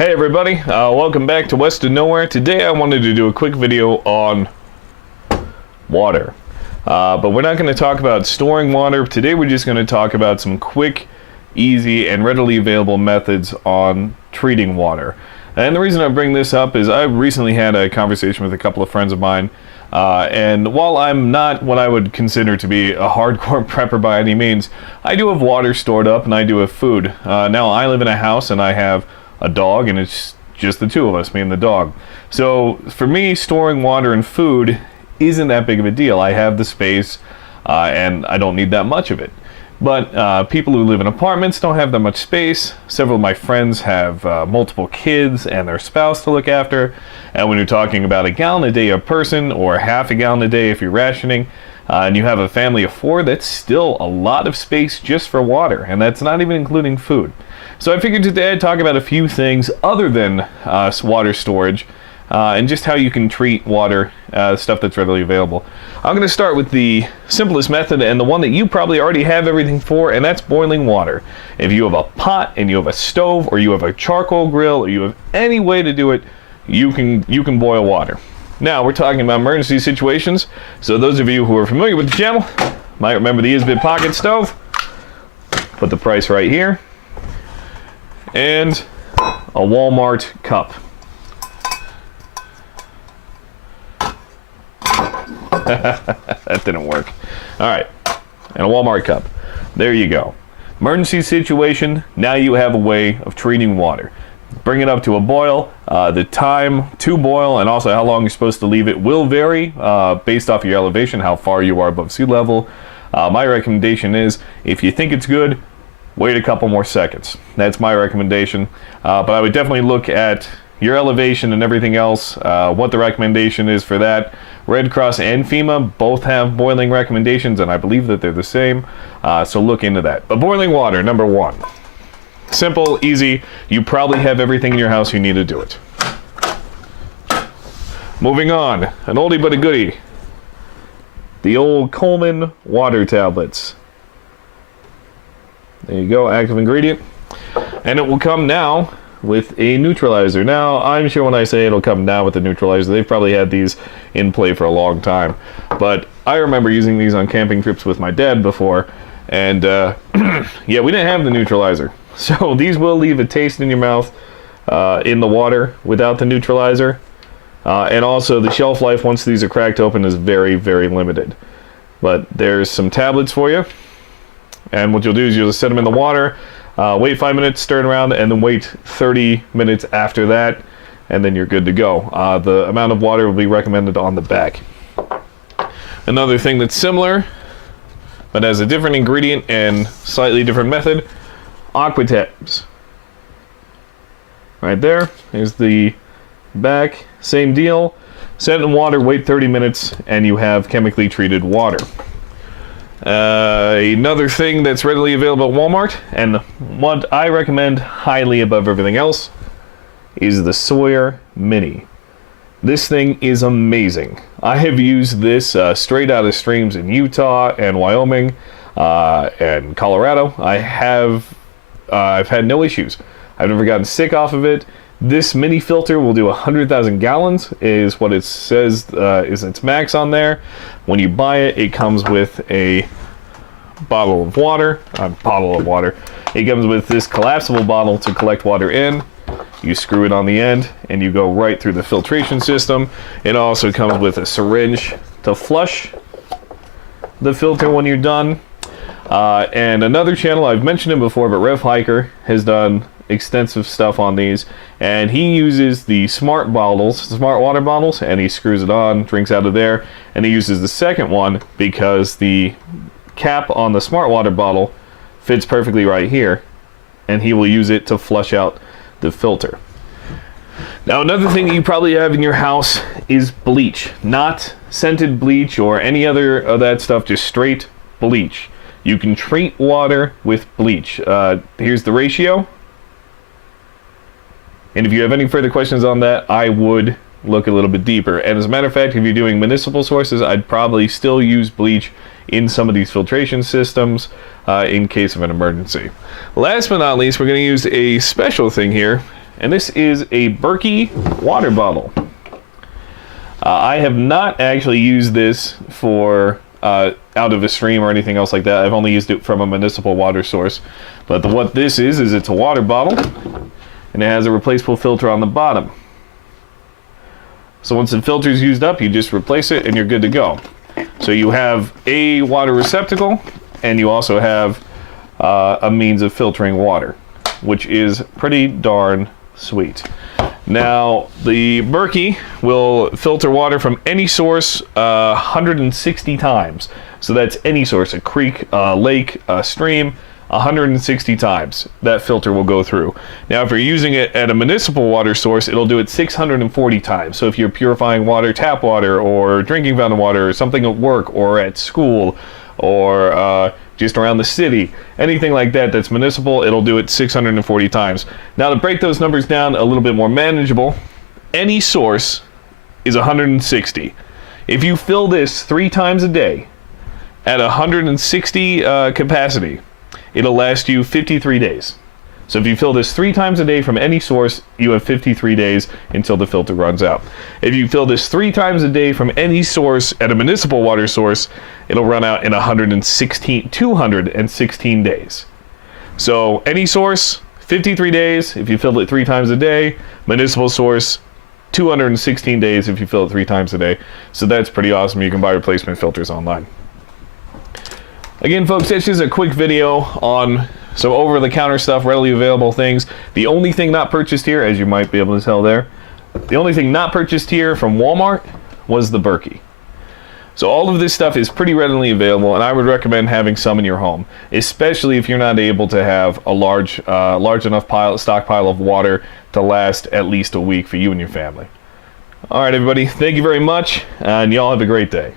Hey everybody, welcome back to West of Nowhere. Today I wanted to do a quick video on water. But we're not going to talk about storing water. Today we're just going to talk about some quick, easy, and readily available methods on treating water. And the reason I bring this up is I recently had a conversation with a couple of friends of mine. And while I'm not what I would consider to be a hardcore prepper by any means, I do have water stored up and I do have food. Now I live in a house and I have a dog, and it's just the two of us, me and the dog. So for me, storing water and food isn't that big of a deal. I have the space and I don't need that much of it. But people who live in apartments don't have that much space. Several of my friends have multiple kids and their spouse to look after. And when you're talking about a gallon a day a person, or half a gallon a day if you're rationing, and you have a family of 4, that's still a lot of space just for water. And that's not even including food. So I figured today I'd talk about a few things other than water storage and just how you can treat water, stuff that's readily available. I'm going to start with the simplest method and the one that you probably already have everything for, and that's boiling water. If you have a pot and you have a stove, or you have a charcoal grill, or you have any way to do it, you can boil water. Now we're talking about emergency situations, so those of you who are familiar with the channel might remember the Isbit Pocket Stove. Put the price right here. And a Walmart cup. That didn't work. Alright, and a Walmart cup. There you go. Emergency situation, now you have a way of treating water. Bring it up to a boil. The time to boil and also how long you're supposed to leave it will vary based off your elevation, how far you are above sea level. My recommendation is, if you think it's good, wait a couple more seconds. That's my recommendation. But I would definitely look at your elevation and everything else, what the recommendation is for that. Red Cross and FEMA both have boiling recommendations, and I believe that they're the same. So look into that. But boiling water, number 1. Simple, easy. You probably have everything in your house you need to do it. Moving on, an oldie but a goodie. The old Coleman water tablets. There you go, active ingredient. And it will come now with a neutralizer. Now, I'm sure when I say it'll come now with a neutralizer, they've probably had these in play for a long time. But I remember using these on camping trips with my dad before, and yeah, we didn't have the neutralizer. So these will leave a taste in your mouth in the water without the neutralizer. And also the shelf life once these are cracked open is very, very limited. But there's some tablets for you. And what you'll do is you'll set them in the water, wait 5 minutes, stir it around, and then wait 30 minutes after that, and then you're good to go. The amount of water will be recommended on the back. Another thing that's similar, but has a different ingredient and slightly different method, Aquatex. Right there is the back, same deal. Set it in water, wait 30 minutes, and you have chemically treated water. Another thing that's readily available at Walmart, and what I recommend highly above everything else, is the Sawyer Mini. This thing is amazing. I have used this straight out of streams in Utah and Wyoming and Colorado. I've had no issues. I've never gotten sick off of it. This mini filter will do 100,000 gallons is what it says is its max on there. When you buy it, it comes with a bottle of water. It comes with this collapsible bottle to collect water in. You screw it on the end and you go right through the filtration system. It also comes with a syringe to flush the filter when you're done. And another channel, I've mentioned him before, but Rev Hiker has done extensive stuff on these, and he uses the smart water bottles, and he screws it on, drinks out of there, and he uses the second one because the cap on the smart water bottle fits perfectly right here, and he will use it to flush out the filter. Now, another thing that you probably have in your house is bleach. Not scented bleach or any other of that stuff, just straight bleach. You can treat water with bleach. Here's the ratio. And if you have any further questions on that, I would look a little bit deeper. And as a matter of fact, if you're doing municipal sources, I'd probably still use bleach in some of these filtration systems in case of an emergency. Last but not least, we're going to use a special thing here, and this is a Berkey water bottle. I have not actually used this for out of a stream or anything else like that. I've only used it from a municipal water source. But what this is it's a water bottle, and it has a replaceable filter on the bottom. So once the filter is used up, you just replace it and you're good to go. So you have a water receptacle, and you also have a means of filtering water, which is pretty darn sweet. Now, the Berkey will filter water from any source 160 times. So that's any source, a creek, a lake, a stream, 160 times that filter will go through. Now, if you're using it at a municipal water source, it'll do it 640 times. So if you're purifying water, tap water, or drinking fountain water, or something at work, or at school, or just around the city, anything like that that's municipal, it'll do it 640 times. Now, to break those numbers down a little bit more manageable, any source is 160. If you fill this 3 times a day at 160 capacity, it'll last you 53 days. So if you fill this 3 times a day from any source, you have 53 days until the filter runs out. If you fill this 3 times a day from any source at a municipal water source, it'll run out in 216 days. So any source, 53 days if you fill it 3 times a day. Municipal source, 216 days if you fill it 3 times a day. So that's pretty awesome. You can buy replacement filters online. Again, folks, that's just a quick video on some over-the-counter stuff, readily available things. The only thing not purchased here, as you might be able to tell there, the only thing not purchased here from Walmart was the Berkey. So all of this stuff is pretty readily available, and I would recommend having some in your home, especially if you're not able to have a large enough stockpile of water to last at least a week for you and your family. All right, everybody, thank you very much, and y'all have a great day.